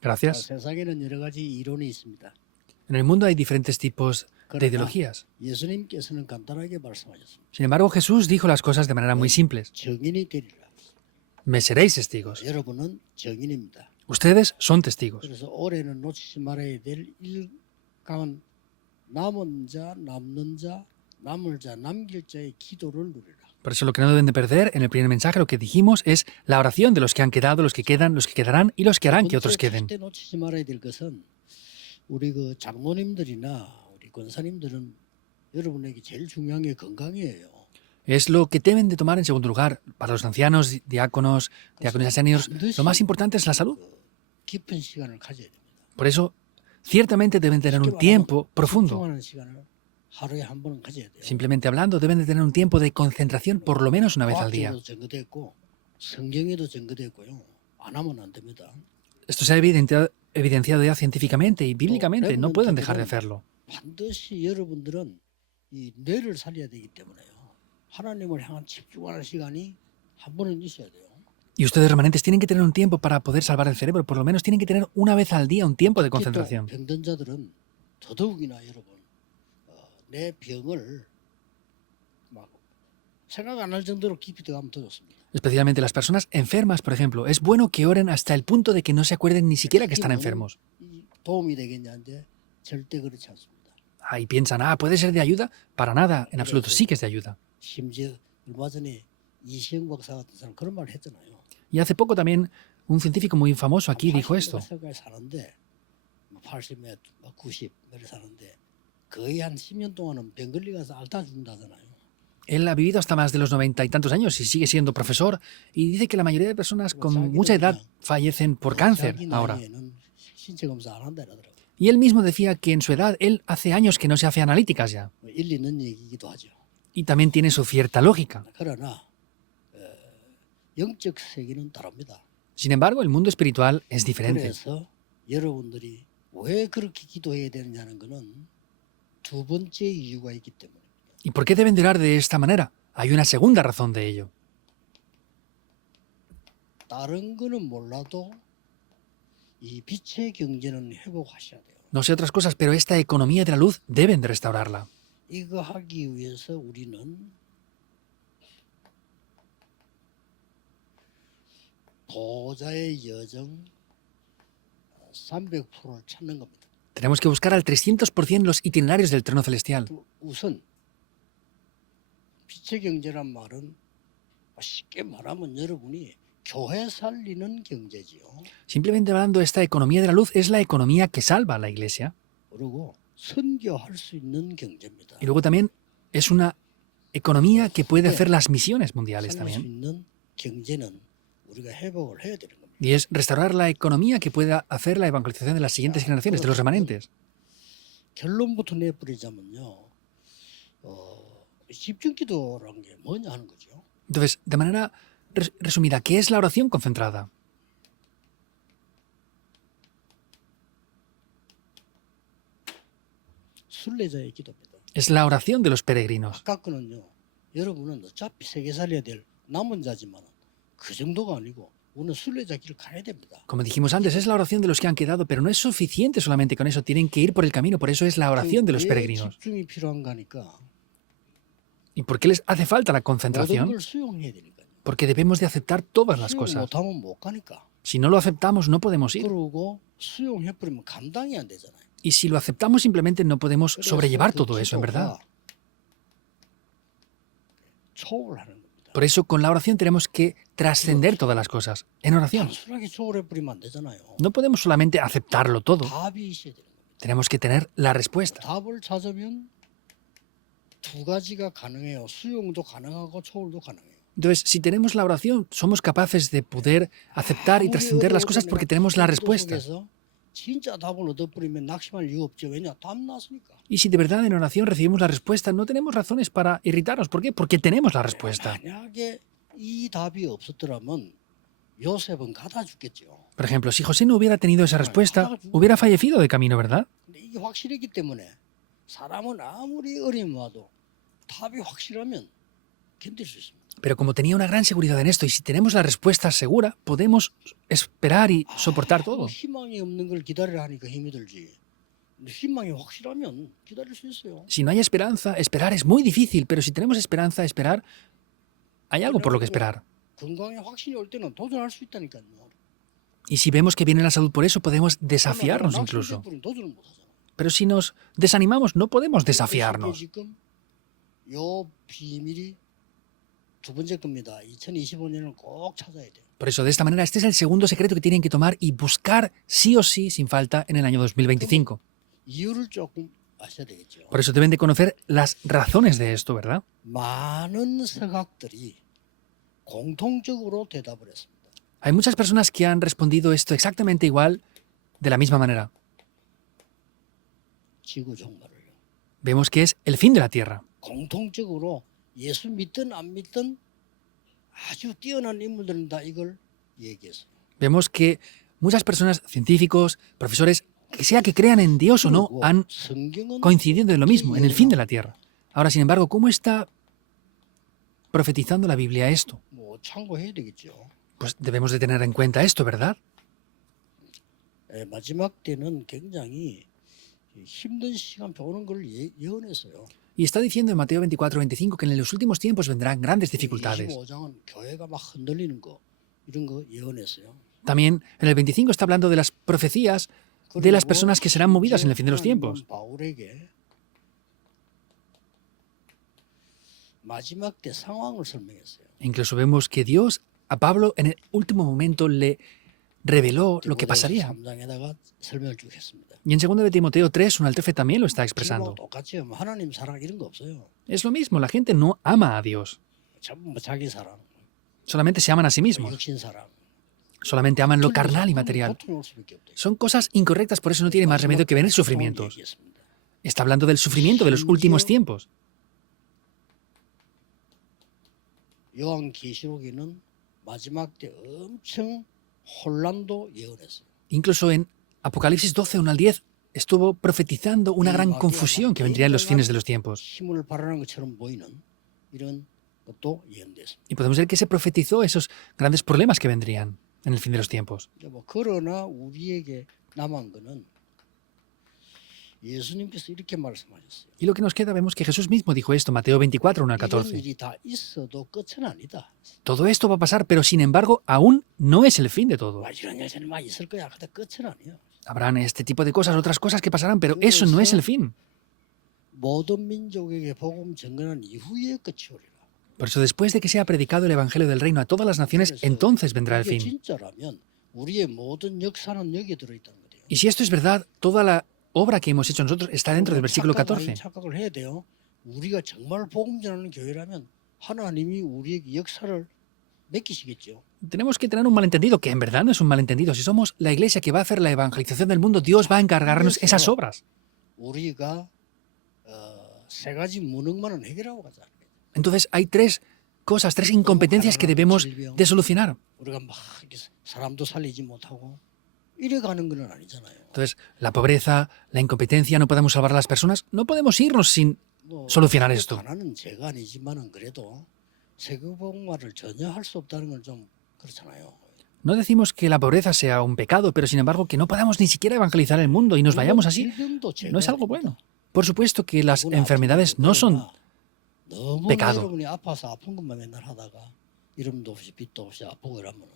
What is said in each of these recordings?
Gracias. 세상에는 여러 가지 이론이 있습니다. En el mundo hay diferentes tipos de 그러나 ideologías. 예수님께서는 간단하게 말씀하셨습니다. Sin embargo, Jesús dijo las cosas de manera muy simples. 증인이 되리라. Me seréis testigos. 여러분은 증인입니다. Ustedes son testigos. 그래서 올해는 놓치지 말아야 될 일강은 남은 자, 남는 자, 남을 자, 남길 자의 기도를 누리라. Por eso lo que no deben de perder en el primer mensaje, lo que dijimos, es la oración de los que han quedado, los que quedan, los que quedarán y los que harán que otros queden. 절대 놓치지 말아야 될 것은 우리 그 장로님들이나 우리 권사님들은 여러분에게 제일 중요한 게 건강이에요. Es lo que deben de tomar en segundo lugar. Para los ancianos, diáconos, diáconos seniors, lo más importante es la salud. 깊은 시간을 가져야 됩니다. Por eso, ciertamente deben tener un tiempo profundo. 집중하는 시간을 하루에 한 번은 가져야 돼요. Simplemente hablando, deben de tener un tiempo de concentración por lo menos una vez al día. 과학적으로 증거됐고 성경에도 증거됐고요. 안 하면 안 됩니다. Esto se ha evidenciado ya científicamente y bíblicamente. No pueden dejar de hacerlo. 반드시 여러분들은 이 뇌를 살려야 되기 때문에요. 하나님을 향한 집중하는 시간이 한 번은 있어야 돼요. Y ustedes remanentes tienen que tener un tiempo para poder salvar el cerebro. Por lo menos tienen que tener una vez al día un tiempo de 특히 또 concentración. 병든 자들은 더더욱이나 여러분 내 병을 막 생각 안 할 정도로 깊이 들어가면 더 좋습니다. Especialmente las personas enfermas, por ejemplo. Es bueno que oren hasta el punto de que no se acuerden ni siquiera que están enfermos. 이 도움이 되겠냐는데 절대 그렇지 않습니다. Y piensan, ¿puede ser de ayuda? Para nada, en absoluto, sí que es de ayuda. 심지어 얼마 전에 이시영 박사 같은 사람 그런 말 했잖아요. Y hace poco también un científico muy famoso aquí dijo esto. 80몇 사는데 80몇, 90 몇에 사는데 거의 한 10년 동안은 병 걸려가서 앓다 죽는다잖아요. Él ha vivido hasta más de los 90 y tantos años y sigue siendo profesor y dice que la mayoría de personas con mucha edad fallecen por cáncer 자기 ahora. 나이에는 신체 검사 안 한다 이러더라고요. Y él mismo decía que en su edad, él hace años que no se hace analíticas ya. 일리 있는 얘기이기도 하죠. Y también tiene su cierta lógica. 그러나 영적 세계는 다릅니다. Sin embargo, el mundo espiritual es diferente. 그래서 여러분들이 왜 그렇게 기도해야 되느냐는 거는 두 번째 이유가 있기 때문에. ¿Y por qué deben de orar de esta manera? Hay una segunda razón de ello. 다른 거는 몰라도 이 빛의 경제는 회복하셔야 돼요. No sé otras cosas, pero esta economía de la luz deben de restaurarla. 이거 하기 위해서 우리는 보좌의 여정 300%를 찾는 겁니다. Tenemos que buscar al 300% los itinerarios del trono celestial. 우선 빛의 경제란 말은 쉽게 말하면 여러분이 교회 살리는 경제지요. Simplemente hablando, esta economía de la luz es la economía que salva a la iglesia. 그리고 선교할 수 있는 경제입니다. Y luego también es una economía que puede hacer las misiones mundiales 살릴 수 también. 있는 경제는 우리가 회복을 해야 되는 겁니다. Y es restaurar la economía que pueda hacer la evangelización de las siguientes generaciones, de los remanentes. 결론부터 내버리자면요. 집중기도라는 게 뭐냐 하는 거죠. Entonces, de manera resumida, ¿qué es la oración concentrada? 순례자의 기도입니다. Es la oración de los peregrinos. 아까 거는요. 여러분은 어차피 세계 살려야 될 남은 자지만 그 정도가 아니고 우리는 순례자 길을 가야 됩니다. Como dijimos antes, es la oración de los que han quedado, pero no es suficiente solamente con eso, tienen que ir por el camino, por eso es la oración de los 왜 peregrinos. 집중이 필요한가 하니까 ¿Y por qué les hace falta la 모든 concentración? 걸 수용해야 되니까요. Porque debemos de aceptar todas las 수용 cosas. 못하면 못 가니까. Si no lo aceptamos, no podemos ir. 그러고 수용해버리면 감당이 안 되잖아요. Y si lo aceptamos, simplemente no podemos 그래서 sobrellevar 그 todo eso, en verdad. 기도가 초월하는 겁니다. Por eso, con la oración tenemos que trascender todas las cosas. En oración. 단순하게 초월해버리면 안 되잖아요. No podemos solamente aceptarlo todo. 답이 있어야 되는 겁니다. Tenemos que tener la respuesta. 답을 찾으면 두 가지가 가능해요. 수용도 가능하고 초월도 가능해요. Entonces, si tenemos la oración, somos capaces de poder aceptar y trascender las cosas porque tenemos la respuesta. 진짜 답을 얻어버리면 낙심할 이유 없죠. 왜냐? 답 났으니까. Y si de verdad en oración recibimos la respuesta, no tenemos razones para irritarnos. ¿Por qué? Porque tenemos la respuesta. 만약에 이 답이 없었더라면 요셉은 가다 죽겠죠. Por ejemplo, si José no hubiera tenido esa respuesta, hubiera fallecido de camino, ¿verdad? 근데 이게 확실했기 때문에 사람은 아무리 어려움 와도 답이 확실하면 견딜 수 있습니다. Pero como tenía una gran seguridad en esto, y si tenemos la respuesta segura, podemos esperar y soportar todo. 희망이 없는 걸 기다리라 하니까 힘이 들지. 근데 희망이 확실하면 기다릴 수 있어요. Si no hay esperanza, esperar es muy difícil, pero si tenemos esperanza, esperar, hay algo por lo que esperar. 건강에 확신이 올 때는 도전할 수 있다니까요. Y si vemos que viene la salud por eso, podemos desafiarnos incluso. 도전을 못 하잖아. Pero si nos desanimamos, no podemos 이게 desafiarnos. 지금 요 비밀이 두 번째 겁니다. 2025년을 꼭 찾아야 돼요. Por eso, de esta manera, este es el segundo secreto que tienen que tomar y buscar sí o sí, sin falta, en el año 2025. 이유를 조금 아셔야 되겠죠. Por eso deben de conocer las razones de esto, ¿verdad? 많은 서각들이 공통적으로 대답을 했습니다. Hay muchas personas que han respondido esto exactamente igual, de la misma manera. 지구 종말을요. Vemos que es el fin de la Tierra. 공통적으로 예수 믿든 안 믿든 아주 뛰어난 인물들은 다 이걸 얘기했어요. Vemos que muchas personas, científicos, profesores, que sea que crean en Dios o no, 그리고 han 성경은 coincidido en lo mismo, en el fin de la Tierra. Ahora, sin embargo, ¿cómo está profetizando la Biblia esto? 뭐 참고해야 되겠죠. Pues debemos de tener en cuenta esto, ¿verdad? 마지막 때는 굉장히 힘든 시간표 오는 걸 예언했어요. Y está diciendo en Mateo 24-25 que en los últimos tiempos vendrán grandes dificultades. 25장은 교회가 막 흔들리는 거 이런 거 예언했어요. También en el 25 está hablando de las profecías de las personas que serán movidas en el fin de los tiempos. 바울에게 마지막 때 상황을 설명했어요. Incluso vemos que Dios a Pablo en el último momento le reveló lo que pasaría. 3장에다가 설명을 쭉 했습니다. Y en 2 de Timoteo 3, 1 al 13 también lo está 지금하고 expresando. 똑같이 하나님 사랑 이런 거 없어요. Es lo mismo, la gente no ama a Dios. 전부 뭐 자기 사랑, Solamente se aman a sí mismos. 육신 사랑. Solamente aman lo carnal y material. 고통이 올 수밖에 없대요. Son cosas incorrectas, por eso no tiene más remedio que venir sufrimientos. 얘기했습니다. Está hablando del sufrimiento de los últimos tiempos. 요한계시록에는 마지막 때 엄청 혼란도 예언했어요. Incluso en Apocalipsis 12, 1 al 10, estuvo profetizando una gran confusión que vendría en los fines de los tiempos. 힘을 발휘하는 것처럼 보이는 이런 것도 예언됐습니다. Y podemos ver que se profetizó esos grandes problemas que vendrían en el fin de los tiempos. 뭐 그러나 우리에게 남은 거는 예수님께서 이렇게 말씀하셨어요. Y lo que nos queda, vemos que Jesús mismo dijo esto, Mateo 24, 1 al 이런 14. 일이 다 있어도 끝은 아니다. Todo esto va a pasar, pero sin embargo, aún no es el fin de todo. 이런 여전히 많이 있을 거야. 근데 끝은 아니야. Habrán este tipo de cosas, otras cosas que pasarán, pero eso no es el fin. 모든 민족에게 복음 전가한 이후에 끝이 오리라. Por eso, después de que sea predicado el Evangelio del Reino a todas las naciones, entonces vendrá el 이게 fin. 진짜라면 우리의 모든 역사는 여기에 들어있다는 거예요. Y si esto es verdad, toda la obra que hemos hecho nosotros está dentro del versículo 14. 착각을 해야 돼요. 우리가 정말 복음 전하는 교회라면 하나님이 우리에게 역사를 맡기시겠죠. Tenemos que tener un malentendido, que en verdad no es un malentendido. Si somos la iglesia que va a hacer la evangelización del mundo, Dios va a encargarnos esas obras. 우리가 세 가지 무능만은 해결하고 가자. Entonces hay tres cosas, tres incompetencias que debemos de solucionar. 우리가 막 이렇게 사람도 살리지 못하고 이래 가는 건 아니잖아요. Entonces, la pobreza, la incompetencia, no podemos salvar a las personas, no podemos irnos sin 뭐 solucionar esto. 가난은 죄가 아니지만은 그래도 세계복음화를 전혀 할 수 없다는 건 좀 그렇잖아요. No decimos que la pobreza sea un pecado, pero sin embargo que no podamos ni siquiera evangelizar el mundo y nos vayamos así, 질병도 죄가 no es algo 아닙니다. bueno. Por supuesto que las 누구나 enfermedades no son 너무나 pecado. 여러분이 아파서 아픈 것만 맨날 하다가 이름도 없이 빛도 없이 아프고 이러면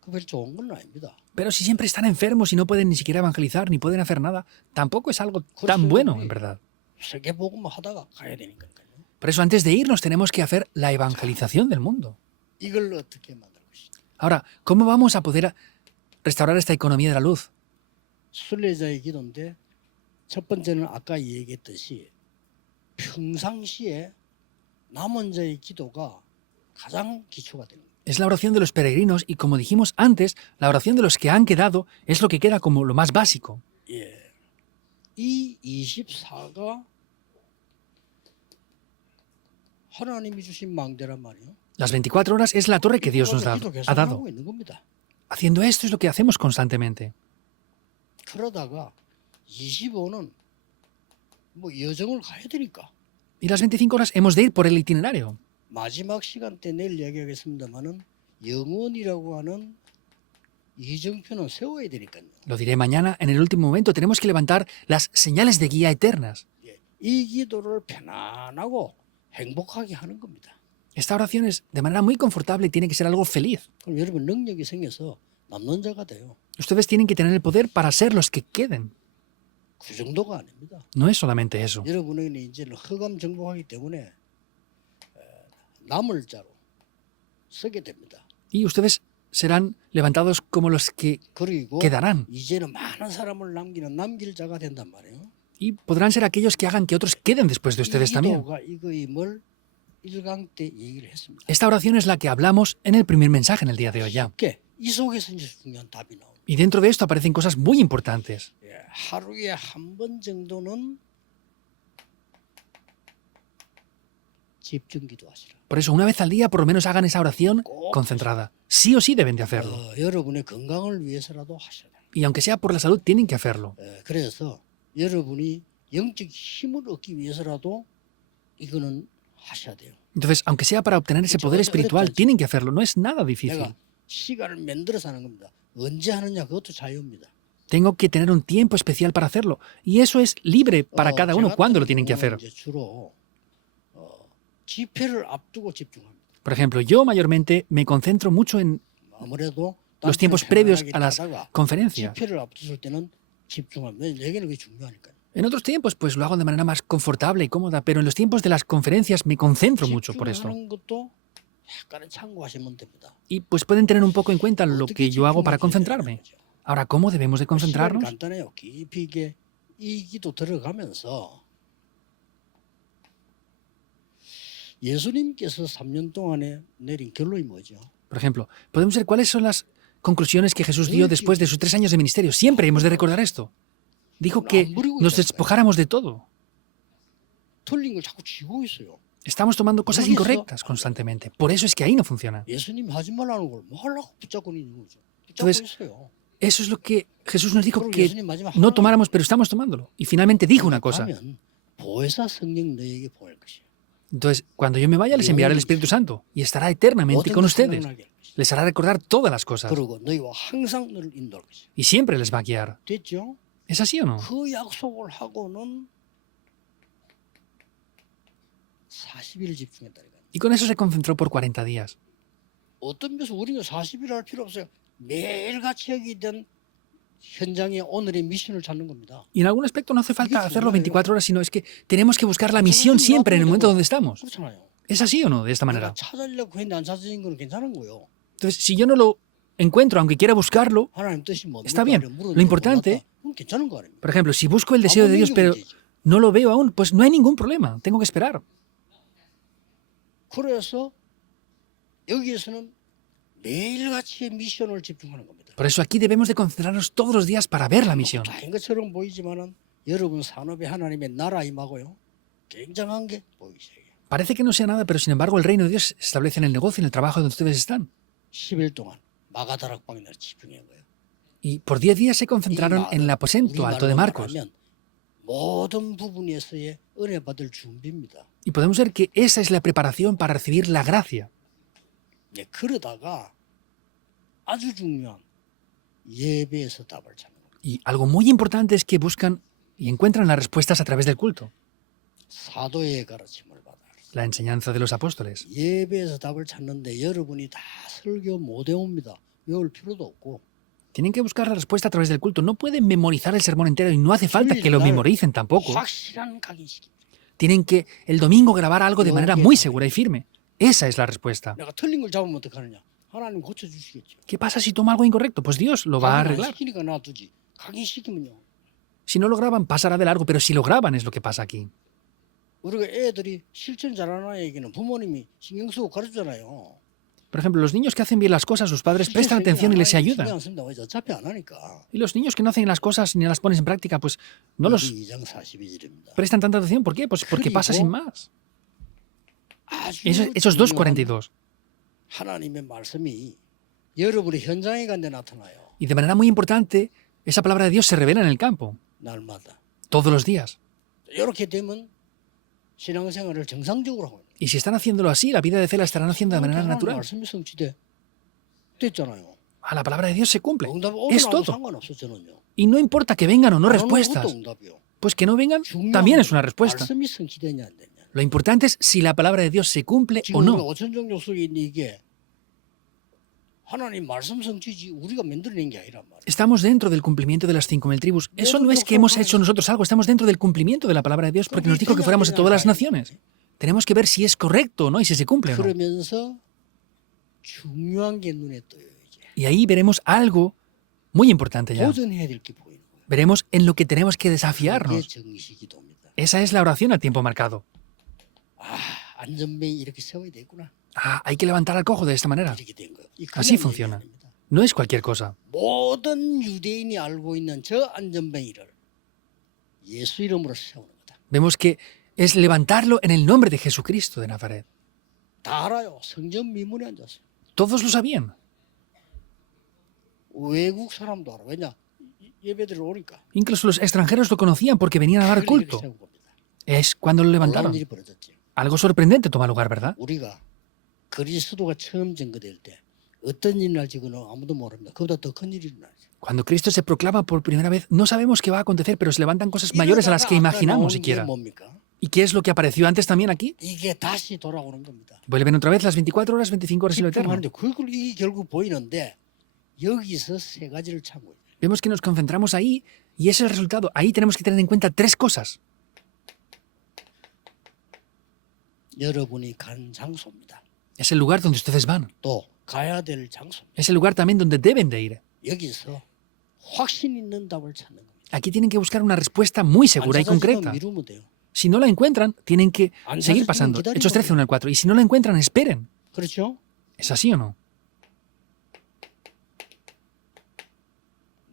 그별 좋은 건 아닙니다. Pero si siempre están enfermos y no pueden ni siquiera evangelizar ni pueden hacer nada, tampoco es algo tan bueno, en verdad. 세계복음화 하다가 가야 되니까요. Por eso antes de irnos tenemos que hacer la evangelización del mundo. 이걸 어떻게 만들 것이냐. Ahora, ¿cómo vamos a poder restaurar esta economía de la luz? 순례자의 기도인데 첫 번째는 아까 얘기했듯이 평상시에 남은 자의 기도가 가장 기초가 되는 거예요. Es la oración de los peregrinos y como dijimos antes, la oración de los que han quedado es lo que queda como lo más básico. 예. 이 24가 하나님이 주신 망대란 말이에요. Las 24 horas es la torre que Dios nos 기도 계속 ha dado. 하고 있는 겁니다. Haciendo esto es lo que hacemos constantemente. 그러다가 25는 뭐 여정을 가야 되니까 Y las 25 horas hemos de ir por el itinerario. 마지막 시간 때 내일 이야기하겠습니다만은 영원이라고 하는 이정표는 세워야 되니까요. Lo diré mañana, en el último momento tenemos que levantar las señales de guía eternas. 예, 이 기도를 편안하고 행복하게 하는 겁니다. Esta oración es de manera muy confortable y tiene que ser algo feliz. 그럼 여러분 능력이 생겨서 남는 자가 돼요. Ustedes tienen que tener el poder para ser los que queden. 그 정도가 아닙니다. No es solamente eso. 여러분은 이제는 허감 정복하기 때문에 남을 자로 서게 됩니다. Y ustedes serán levantados como los que 그리고 quedarán. 이제는 많은 사람을 남길 자가 된단 말이에요. Y podrán ser aquellos que hagan que otros queden después de ustedes 이 también. 기도가 이거임을 1강 때 얘기를 했습니다. Esta oración es la que hablamos en el primer mensaje en el día de hoy ya. 쉽게 이 속에서 이제 중요한 답이 나옵니다. Y dentro de esto aparecen cosas muy importantes. 예, 하루에 한 번 정도는 집중기도 하시라. Por eso, una vez al día, por lo menos hagan esa oración concentrada. Sí o sí deben de hacerlo. 여러분의 건강을 위해서라도 하셔야 돼요. Y aunque sea por la salud, tienen que hacerlo. 그래서 여러분이 영적 힘을 얻기 위해서라도 이거는 하셔야 돼요. Entonces, aunque sea para obtener ese poder espiritual, tienen que hacerlo. No es nada difícil. 내가 시간을 만들어서 하는 겁니다. 언제 하느냐 그것도 자유입니다. Tengo que tener un tiempo especial para hacerlo. Y eso es libre para cada uno 제가 cuándo 같은 lo tienen que hacer. 경우는 이제 주로 집회를 앞두고 집중합니다. Por ejemplo, yo mayormente me concentro mucho en 아무래도 los tiempos previos a las conferencias. 집회를 앞두실 때는 집중합니다. 내게는 그게 중요하니까요. En otros tiempos, pues lo hago de manera más confortable y cómoda, pero en los tiempos de las conferencias me concentro mucho por esto. 집중하는 것도 약간은 참고하시면 됩니다. Y pues pueden tener un poco en cuenta lo 어떻게 que yo hago para 집중하셔야 concentrarme. 되는 거죠? Ahora, ¿cómo debemos de 시간이 concentrarnos? 간단해요. 깊이 있게 이 기도 들어가면서 예수님께서 3년 동안에 내린 결론이 뭐죠? Por ejemplo, podemos ver cuáles son las conclusiones que Jesús dio después de sus 3 años de ministerio. Siempre hemos de recordar esto. Dijo que nos despojáramos de todo. 틀린 걸 자꾸 쥐고 있어요. Estamos tomando cosas incorrectas constantemente. Por eso es que ahí no funciona. 예수님 하지 말라는 걸 뭐 하려고 붙잡고 있는 거죠. 붙잡고 Entonces, 있어요. Eso es lo que Jesús nos dijo 그리고 que 예수님 마지막 no 하나님 tomáramos, pero estamos tomándolo. Y finalmente dijo una cosa. 가면 보혜사 성령 너에게 보낼 것이에요. Entonces, cuando yo me vaya, les enviaré el Espíritu Santo y estará eternamente 모든 con 걸 ustedes. 생각나게 할 것이에요. Les hará recordar todas las cosas 그리고 너희와 항상 너를 인도할 것이에요. y siempre les va a guiar. 됐죠? ¿Es así o no? 그 약속을 하고는 40일 집중했다니까요. Y con eso se concentró por 40 días. 어떤 면에서 우리는 40일 할 필요 없어요. 매일같이 여기 된 현장에 오늘의 미션을 찾는 겁니다. Y en algún aspecto no hace falta hacerlo 24 horas, sino es que tenemos que buscar la misión siempre en el momento donde estamos. 그렇잖아요. ¿Es así o no? De esta 내가 manera. 찾으려고 했는데 안 찾아진 건 괜찮은 거예요. Entonces, si yo no lo encuentro, aunque quiera buscarlo, 하나님 뜻이 뭡니까? Está bien. Lo importante- 그럼 괜찮은 거 아닙니까? por ejemplo, si busco el deseo de Dios, pero no lo veo aún, pues no hay ningún problema. Tengo que esperar. 그래서 여기에서는 매일같이 미션을 집중하는 겁니다. Por eso aquí debemos de concentrarnos todos los días para ver la misión. 다인 것처럼 보이지만은 여러분 산업에 하나님의 나라 임하고요. 굉장한 게 보이세요. Parece que no sea nada, pero sin embargo el reino de Dios se establece en el negocio, en el trabajo donde ustedes están. 10일 동안 마가다락방에 날 집중한 거예요. Y por 10 días se concentraron en el aposento alto de Marcos. 모든 부분에서의 은혜 받을 준비입니다. Y podemos ver que esa es la preparación para recibir la gracia. 네, 그러다가 아주 중요한 예배에서 답을 찾는 겁니다. Y algo muy importante es que buscan y encuentran las respuestas a través del culto, 사도의 가르침을 받아. la enseñanza de los apóstoles. 예배에서 답을 찾는데 여러분이 다 설교 못 외웁니다. 외울 필요도 없고. Tienen que buscar la respuesta a través del culto. No pueden memorizar el sermón entero y no hace falta que lo memoricen tampoco. 확실한 각인식. Tienen que el domingo grabar algo de manera muy segura y firme. Esa es la respuesta. 내가 틀린 걸 잡으면 어떡하느냐? 하나님 고쳐주시겠죠. ¿Qué pasa si toma algo incorrecto? Pues Dios lo va a 각인 안 arreglar. 시키니까 놔두지. 각인시키면요. Si no lo graban, pasará de largo, pero si lo graban es lo que pasa aquí. 우리가 애들이 실천 잘하는 아이에게는 부모님이 신경 쓰고 가르치잖아요. Por ejemplo, los niños que hacen bien las cosas, sus padres prestan atención y les ayudan. 신경 안 쓴다. 왜 어차피 안 하니까. Y los niños que no hacen las cosas ni las pones en práctica, pues no los 2장 42절입니다. prestan tanta atención. ¿Por qué? Pues porque pasa sin más. 아주 Esos 중요한 2:42. 하나님의 말씀이 여러분의 현장에 간데 나타나요. Y de manera muy importante, esa palabra de Dios se revela en el campo, 날마다. todos los días. 이렇게 되면 신앙생활을 정상적으로 하고 있는 거예요. Y si están haciéndolo así, la vida de fe la estarán haciendo de manera 하나님 natural. 말씀이 성취돼 됐잖아요. La palabra de Dios se cumple. 응답 Es 오면 아무 todo. 상관없어 저는요. Y no importa que vengan o no 안 오는 respuestas. 것도 응답이요. Pues que no vengan 중요한 también es 건 una respuesta. 말씀이 성취되냐 안 되냐. Lo importante es si la palabra de Dios se cumple o 지금 우리가 no. 5천종족 속에 있는 이게 하나님 말씀 성취지 우리가 만들어낸 게 아니란 말이에요. Estamos dentro del cumplimiento de las 5.000 tribus. Eso no es que hemos hecho nosotros algo, estamos dentro del cumplimiento de la palabra de Dios porque nos dijo que fuéramos a todas las naciones. Tenemos que ver si es correcto o no y si se cumple o no. 그러면서 중요한 게 눈에 떠요. 이제. Y ahí veremos algo muy importante ya. 도전해야 될 게 보이는 거예요. Veremos en lo que tenemos que 이게 desafiarnos. 정시기도입니다. Esa es la oración al tiempo marcado. 아, 안전뱅이 이렇게 세워야 되구나. Ah, hay que levantar al cojo de esta manera. 이렇게 된 거예요. Así funciona. No es cualquier cosa. 모든 유대인이 알고 있는 저 안전뱅이를 예수 이름으로 세우는 거다. Vemos que es levantarlo en el nombre de Jesucristo de Nazaret. 다 알아요. 성전 미문에 앉았어요. Todos lo sabían. 외국 사람도 알아. 왜냐? 예배드리러 오니까. Incluso los extranjeros lo conocían porque venían a dar 그걸 이렇게 culto. 세운 겁니다. Es cuando lo 놀라운 levantaron. 일이 벌어졌지. Algo sorprendente toma lugar, ¿verdad? 우리가 그리스도가 처음 증거될 때 어떤 일이 날지 그는 아무도 모릅니다. 그보다 더 큰 일이 일어나지. Cuando Cristo se proclama por primera vez, no sabemos qué va a acontecer, pero se levantan cosas mayores a las que imaginamos siquiera. 뭡니까? ¿Y qué es lo que apareció antes también aquí? 이게 다시 돌아오는 겁니다. Vuelven otra vez las 24 horas, 25 horas y lo eterno. 집중하는데 그걸 이게 결국 보이는데 여기서 세 가지를 참고해요. Vemos que nos concentramos ahí y es el resultado. Ahí tenemos que tener en cuenta tres cosas. 여러분이 간 장소입니다. Es el lugar donde ustedes van. 또 가야 될 장소입니다. Es el lugar también donde deben de ir. 여기서 확신 있는 답을 찾는 겁니다. Aquí tienen que buscar una respuesta muy 안 segura y 찾아지면 concreta. 미루면 돼요. Si no la encuentran, tienen que 안 seguir 찾아지면 pasando. 기다리면 Hechos 13, 돼요. 1 al 4. Y si no la encuentran, esperen. 그렇죠? ¿Es así o no?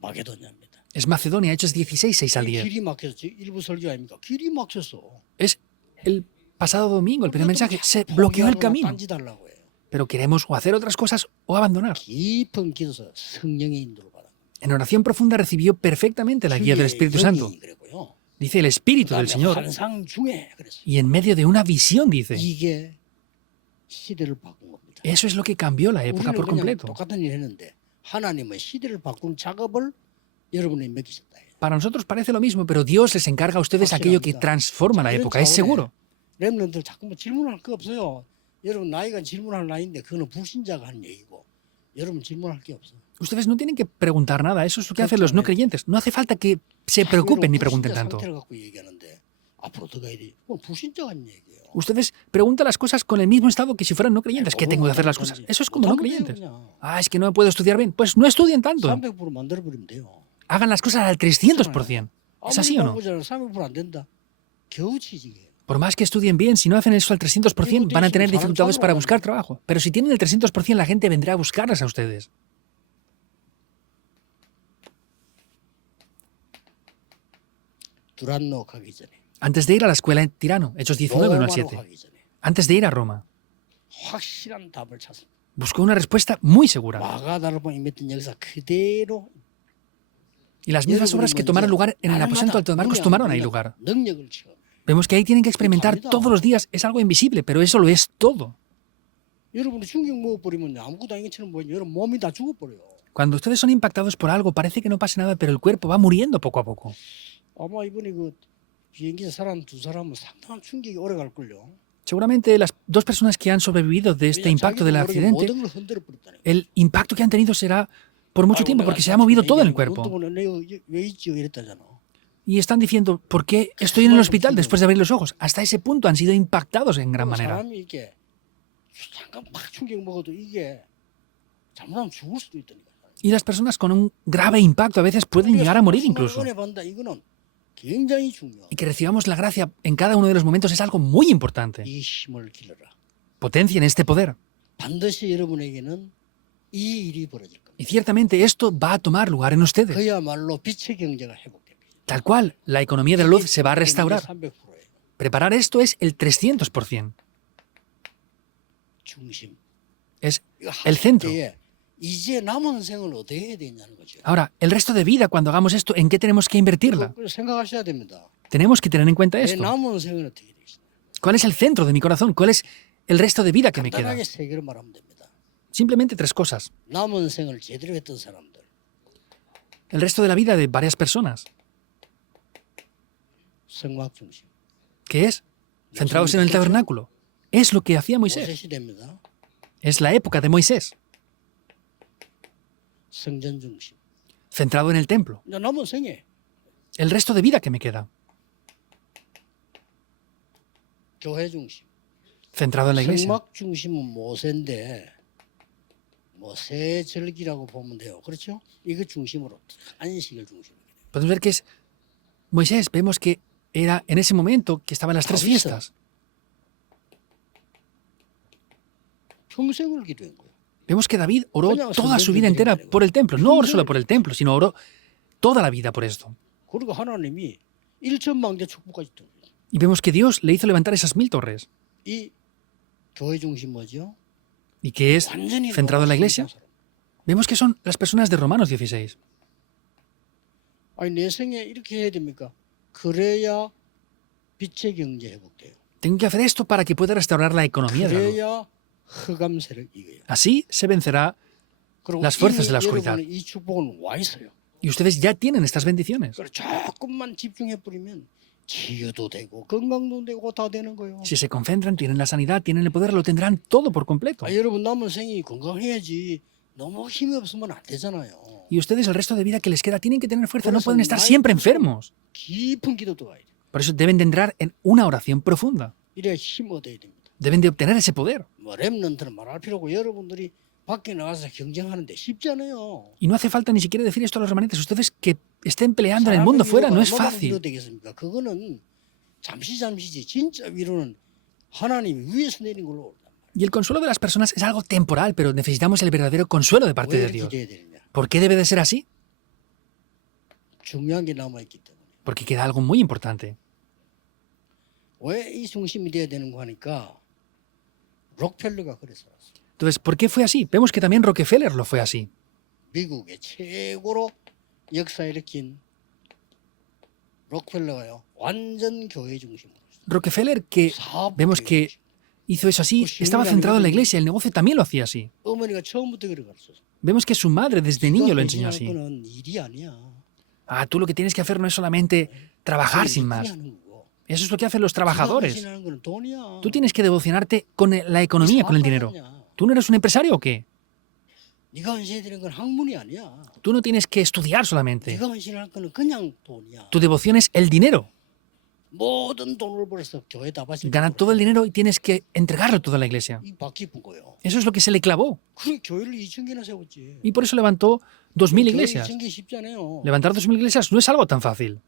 마게도냐입니다. Es Macedonia, Hechos 16, 6 al 10. 길이 막혔지. 일부 설교 아닙니까? 길이 막혔어. Es el pasado domingo, el primer mensaje. Se bloqueó el camino. 딴짓하려고 해요. Pero queremos o hacer otras cosas o abandonar. 깊은 기도서 성령의 인도를 받아. En oración profunda recibió perfectamente la guía del Espíritu Santo. 그랬고요. Dice el Espíritu del 그다음에 Señor. 환상 중에 그랬어요. Y en medio de una visión, dice. 이게 시대를 바꾼 겁니다. Eso es lo que cambió la época 우리는 por 그냥 completo. 똑같은 일 했는데 하나님은 시대를 바꾼 작업을 여러분에 맡기셨다. Para nosotros parece lo mismo, pero Dios les encarga a ustedes aquello que transforma la época. Es seguro. 렘넌트들 자꾸 뭐 질문할 거 없어요. 여러분 나이가 질문할 나이인데 그거는 불신자가 하는 얘기고 여러분 질문할 게 없어요. Ustedes no tienen que preguntar nada. Eso es lo que hacen los no creyentes. No hace falta que se preocupen ni pregunten tanto. 상태를 갖고 얘기하는데 앞으로 더 가야 돼. 그건 불신자가 하는 얘기예요. Ustedes preguntan las cosas con el mismo estado que si fueran no creyentes. Que tengo que hacer las cosas. Eso es como no creyentes. Ah, es que no puedo estudiar bien. Pues no estudien tanto. 300% 만들어 버리면 돼요. Hagan las cosas al 300%. ¿Es así o no? 300%안 된다. 겨우 취직이에요. Por más que estudien bien, si no hacen eso al 300%, van a tener dificultades para buscar trabajo. Pero si tienen el 300%, la gente vendrá a buscarlas a ustedes. 두란노 가기 전에. Antes de ir a la escuela en Tirano, Hechos 19, 1 al 로마로 7. 가기 전에 Antes de ir a Roma, 확실한 답을 찾습니다. buscó una respuesta muy segura. 마가다락방 임했던 역사 그대로 Y las mismas obras que tomaron lugar en el aposento alto de Marcos tomaron ahí lugar. 능력을 체험. Vemos que ahí tienen que experimentar todos los días. Es algo invisible, pero eso lo es todo. 여러분이 충격 먹어버리면 아무것도 아닌 것처럼 보이면 여러분 몸이 다 죽어버려요. Cuando ustedes son impactados por algo, parece que no pase nada, pero el cuerpo va muriendo poco a poco. 아마 이번에 그 비행기에서 사람 두 사람은 상당한 충격이 오래 갈걸요. Seguramente las dos personas que han sobrevivido de este impacto del accidente, 모든 걸 흔들어 버렸다네. el impacto que han tenido será por mucho tiempo, porque se ha movido todo en el cuerpo. 왜 있지요 이랬다잖아. Y están diciendo, ¿por qué estoy en el hospital después de abrir los ojos? Hasta ese punto han sido impactados en gran manera. 사람이 이게 잠깐 막 충격 먹어도 이게 잘못하면 죽을 수도 있다니까. Y las personas con un grave impacto a veces pueden llegar a morir incluso. 은혜 받는다 이거는 굉장히 중요해. Y que recibamos la gracia en cada uno de los momentos es algo muy importante. 이 힘을 길러라. Potencien este poder. 반드시 여러분에게는 이 일이 벌어질 겁니다. Y ciertamente esto va a tomar lugar en ustedes. 그야말로 빛의 경제가 회복됩니다. Tal cual, la economía de la luz se va a restaurar. 300%예요. Preparar esto es el 300%. 중심. Es 이거 el centro. 할 때에 이제 남은 생을 어떻게 해야 되냐는 거죠. Ahora, el resto de vida, cuando hagamos esto, ¿en qué tenemos que invertirla? 그걸 생각하셔야 됩니다. Tenemos que tener en cuenta 내 esto. 남은 생을 어떻게 해야 되겠습니까? ¿Cuál es el centro de mi corazón? ¿Cuál es el resto de vida que me queda? 간단하게 세 개로 말하면 됩니다. Simplemente tres cosas. 남은 생을 제대로 했던 사람들, El resto de la vida de varias personas. 성막 중심. ¿Qué es? Centrados en el tabernáculo. Es lo que hacía Moisés. 모세 시대입니다. Es la época de Moisés. 성전 중심. Centrado en el templo. 이제 남은 생에 El resto de vida que me queda. 교회 중심. Centrado en la iglesia. 성막 중심은 모세인데 모세 절기라고 보면 돼요. 그렇죠? 이거 중심으로 안식일 중심으로. Podemos ver que es Moisés. Vemos que era en ese momento que estaban las tres David. fiestas. 평생을 기도한 거예요. Vemos que David oró toda su vida entera por el templo. No oró solo por el templo, sino oró toda la vida por esto. 그리고 하나님이 1천망대 축복까지 또. Y vemos que Dios le hizo levantar esas 1000 torres. 이 교회 중심 뭐죠? ¿Y qué es 완전히 centrado en la iglesia? 사람. Vemos que son las personas de Romanos 16. 아니 내 생에 이렇게 해야 됩니까? 그래야 빛의 경제 회복돼요. Tengo que hacer esto para que pueda restaurar la economía de la luz. 그래야 흑암 세력 이겨요. Así se vencerá 그리고 las fuerzas 이미 de la oscuridad. 여러분은 이 축복은 와 있어요. Y ustedes ya tienen estas bendiciones. 그래 조금만 집중해 버리면 치유도 되고 건강도 되고 다 되는 거예요. Si se concentran, tienen la sanidad, tienen el poder, lo tendrán todo por completo. 아, 여러분 남은 생이 건강해야지 너무 힘이 없으면 안 되잖아요. Y ustedes el resto de vida que les queda tienen que tener fuerza, no pueden estar siempre enfermos. 깊은 기도도 와야 돼요. Por eso deben de entrar en una oración profunda. 이래야 힘 얻어야 됩니다. Deben de obtener ese poder. 뭐 랩런트는 말할 필요고 여러분들이 밖에 나가서 경쟁하는데 쉽지 않아요. Y no hace falta ni siquiera decir esto a los remanentes. Ustedes que estén peleando en el mundo fuera, no es fácil. 되겠습니까? 그거는 잠시지. 진짜 위로는 하나님이 위에서 내린 걸로 올단 말이에요. Y el consuelo de las personas es algo temporal, pero necesitamos el verdadero consuelo de parte 왜 de 이렇게 Dios. 돼야 되느냐? ¿Por qué debe de ser así? 중요한 게 남아 있기 때문에. Porque queda algo muy importante. 왜 이 중심이 돼야 되는 거 하니까 록펠러가 그래서 왔어요. Entonces, ¿por qué fue así? Vemos que también Rockefeller lo fue así. 미국의 최고로 역사 일으킨 록펠러가요. 완전 교회 중심으로. Rockefeller, que 사업 vemos 교회 que 중심. hizo eso así, estaba centrado en la iglesia, el negocio también lo hacía así. 어머니가 처음부터 그래 가르쳤어. Vemos que su madre desde niño lo enseñó así. 그건 일이 아니야. Ah, tú lo que tienes que hacer no es solamente trabajar sin más. Eso es lo que hacen los trabajadores. Tú tienes que devocionarte con la economía, con el dinero. ¿Tú no eres un empresario o qué? 네가 헌신해야 되는 건 학문이 아니야. Tú no tienes que estudiar solamente. 네가 헌신할 거는 그냥 돈이야. Tu devoción es el dinero. 모든 돈을 벌어서 교회에다 바칠 Gana todo el dinero y tienes que entregarlo todo a la iglesia. 이 바퀴 거예요. Eso es lo que se le clavó. 그래 교회를 2,000개나 세웠지. Y por eso levantó 2000 교회 iglesias. 2,000개 쉽지 않아요. Levantar 2000 iglesias no es algo tan fácil.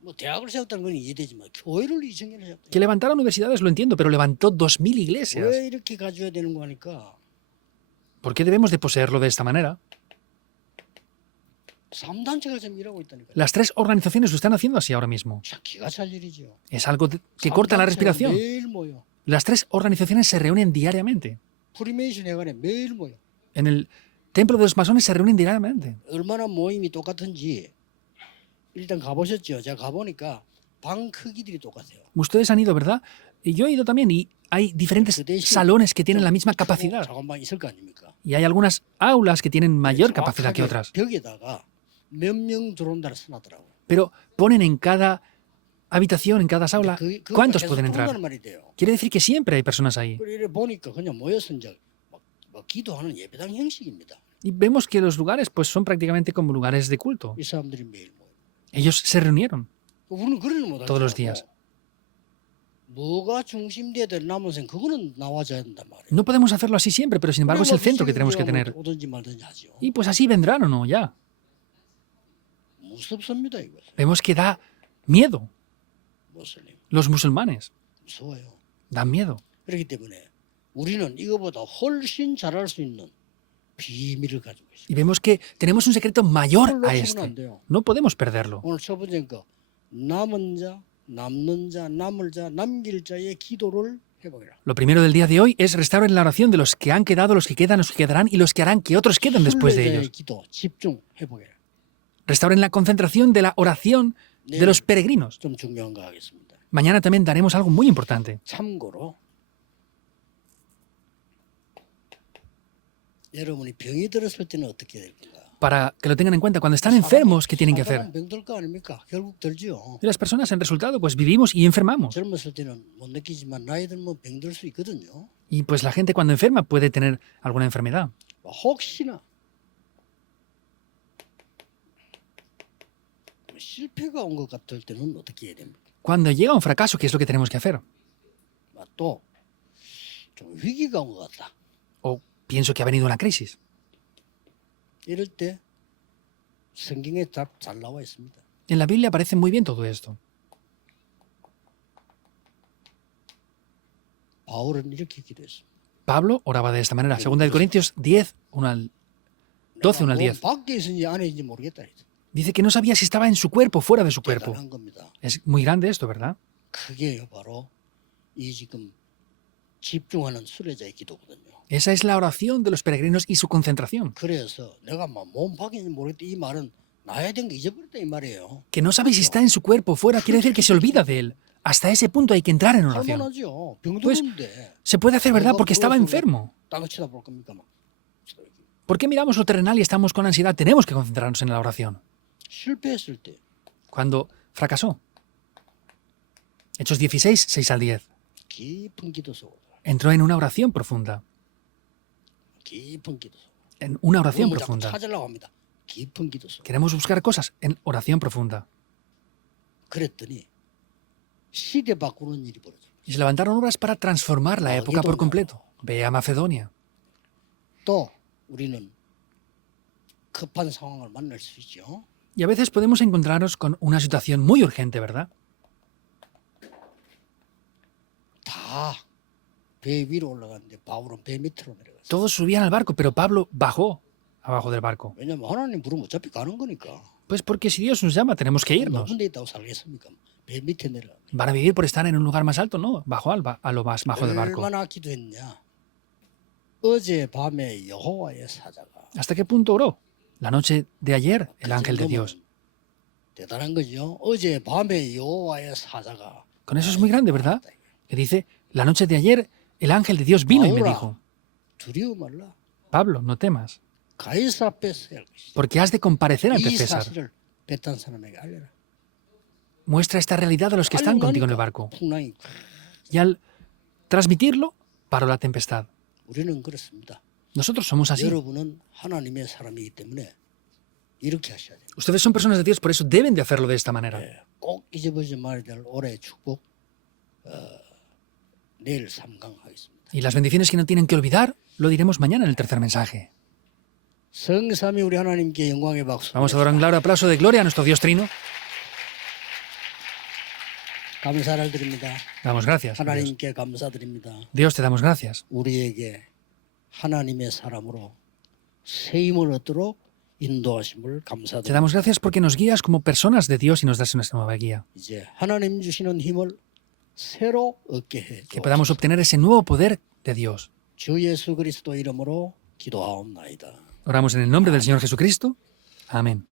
뭐 대학을 세웠다는 건 이해되지만 교회를 2,000개나 세웠다. Que levantar universidades lo entiendo, pero levantó 2000 iglesias. 왜 이렇게 가져야 되는 거 하니까 ¿Por qué debemos de poseerlo de esta manera? 3단체가 지금 일하고 있다니까요. Las tres organizaciones lo están haciendo así ahora mismo. 참 기가 찰 일이죠. Es algo que corta la 3단체가 respiración. 매일 모여. Las tres organizaciones se reúnen diariamente. 프리메이션 회관에 매일 모여. En el templo de los masones se reúnen diariamente. 얼마나 모임이 똑같은지 일단 가보셨죠? 제가 가보니까 방 크기들이 똑같아요. Ustedes han ido, ¿verdad? Y yo he ido también y hay diferentes salones que tienen la misma capacidad. 작업방 있을 거 아닙니까? Y hay algunas aulas que tienen mayor capacidad que otras. 벽에다가 몇 명 들어온다를 써놨더라고요. Pero ponen en cada habitación, en cada aula, 그거 cuántos 계속 pueden entrar. 들어온다는 말이 돼요. Quiere decir que siempre hay personas ahí. 그래 보니까 그냥 모여서 이제 막 기도하는 예배당 형식입니다. Y vemos que los lugares pues son prácticamente como lugares de culto. 이 사람들이 매일 모여. Ellos se reunieron 우리는 그러는 못 todos los días. 뭐가 중심돼야 될 남은 생 그거는 나와줘야 된단 말이에요. No podemos hacerlo así siempre, pero sin embargo es el centro que tenemos que tener. 오든지 말든지 하죠. Y pues así vendrán o no, ya. 무섭습니다 이거. Vemos que da miedo. 무슬림 Los musulmanes 무서워요. dan miedo. 그렇기 때문에 우리는 이거보다 훨씬 잘할 수 있는 비밀을 가지고 있어요. Y vemos que tenemos un secreto mayor 그걸 a 놓치면 안 este. 돼요. No podemos perderlo. 오늘 첫 번째 거 남은 자, 남는 자, 남을 자, 남길 자의 기도를 해보기라. Lo primero del día de hoy es restaurar la oración de los que han quedado, los que quedan, los que quedarán y los que harán que otros queden después de 순례자의 ellos. 기도 집중해보기라. Restauren la concentración de la oración de los peregrinos. 좀 중요한 거 하겠습니다. Mañana también daremos algo muy importante. 참고로 여러분이 병이 들었을 때는 어떻게 될 건가? Para que lo tengan en cuenta, cuando están enfermos, ¿qué tienen que hacer? 사람은 병들 거 아닙니까? 결국 들지요. Y las personas, en resultado, pues vivimos y enfermamos. 젊었을 때는 못 느끼지만 나이 들면 병들 수 있거든요. Y pues la gente cuando enferma puede tener alguna enfermedad. 혹시나 실패가 온 것 같을 때는 어떻게 해야 됩니까? Cuando llega un fracaso, ¿qué es lo que tenemos que hacer? 또 좀 위기가 온 것 같다. O pienso que ha venido una crisis. 이럴 때 성경에 답 잘 나와 있습니다. En la Biblia aparece muy bien todo esto. 바울은 이렇게 기도했습니다. Pablo oraba de esta manera. Segunda de Corintios 10, 1 al 12, 1 al 10. 밖에 있는지 안에 있는지 모르겠다. Dice que no sabía si estaba en su cuerpo o fuera de su cuerpo. 대단한 겁니다. Es muy grande esto, ¿verdad? 그게 바로 이 지금 집중하는 순례자의 기도거든요. Esa es la oración de los peregrinos y su concentración. 그래서 내가 몸 밖에 있는지 모르겠다 이 말은 나야 된 거 잊어버렸다 이 말이에요. Que no sabe si está en su cuerpo o fuera quiere decir que se olvida de él. Hasta ese punto hay que entrar en oración. 할만하죠. Pues 병들었는데 se puede hacer, ¿verdad? Porque estaba enfermo. 땅을 쳐다볼 겁니까? 막. ¿Por qué miramos lo terrenal y estamos con ansiedad? Tenemos que concentrarnos en la oración. 실패했을 때 Cuando fracasó. Hechos 16, 6 al 10. 깊은 기도 속으로 Entró en una oración profunda. 깊은 기도 속으로 En una oración 몸을 자꾸 profunda. 찾으려고 합니다. 깊은 기도 속으로 Queremos buscar cosas en oración profunda. 그랬더니 시대 바꾸는 일이 벌어져. Y se levantaron obras para transformar la época por completo. Ve a Macedonia. 또 우리는 급한 상황을 만날 수 있죠. Y a veces podemos encontrarnos con una situación muy urgente, ¿verdad? 다 배 위로 올라갔는데 바울은 배 밑으로 내려갔어요. Todos subían al barco, pero Pablo bajó abajo del barco. 왜냐면 하나님 부르면 어차피 가는 거니까. Pues porque si Dios nos llama, tenemos que irnos. 높은 데 있다고 살겠습니까? 배 밑에 내려가. ¿Van a vivir por estar en un lugar más alto? No, bajó a lo más bajo del barco. 얼마나 기도했냐? 어제 밤에 여호와의 사자가 ¿Hasta qué punto oró? La noche de ayer, el ángel de Dios. 대단한 거죠. 어제 밤에 여호와의 사자가 Con eso es muy grande, ¿verdad? Que dice, la noche de ayer, el ángel de Dios vino y me dijo, 두려워 말라. Pablo, no temas, 가이사 앞에서 할 것이다. porque has de comparecer ante 이 César. 사실을 베탄 사람에게 알려라. Muestra esta realidad a los que están contigo en el barco. 풍랑이 Y al transmitirlo, paró la tempestad. 우리는 그렇습니다. Nosotros somos así. 여러분은 하나님의 사람이기 때문에 이렇게 하셔야 돼요. Ustedes son personas de Dios, por eso deben de hacerlo de esta manera. 꼭 잊어버리지 말아야 될 올해의 축복 내일 3강 하겠습니다. Y las bendiciones que no tienen que olvidar, lo diremos mañana en el tercer mensaje. 성삼위 우리 하나님께 영광의 박수. Vamos a dar un claro aplauso de gloria a nuestro Dios Trino. 감사를 드립니다. Damos gracias. a Dios. 하나님께 감사드립니다. Dios, te damos gracias. 우리에게 하나님의 사람으로 새 힘을 얻도록 인도하심을 Te 감사드립니다. damos gracias porque nos guías como personas de Dios y nos das una nueva guía. 이제 하나님 주시는 힘을 새로 얻게 해 Que 주옵소서. podamos obtener ese nuevo poder de Dios. 주 예수 그리스도 이름으로 기도하옵나이다. Oramos en el nombre del Señor Jesucristo. Amén.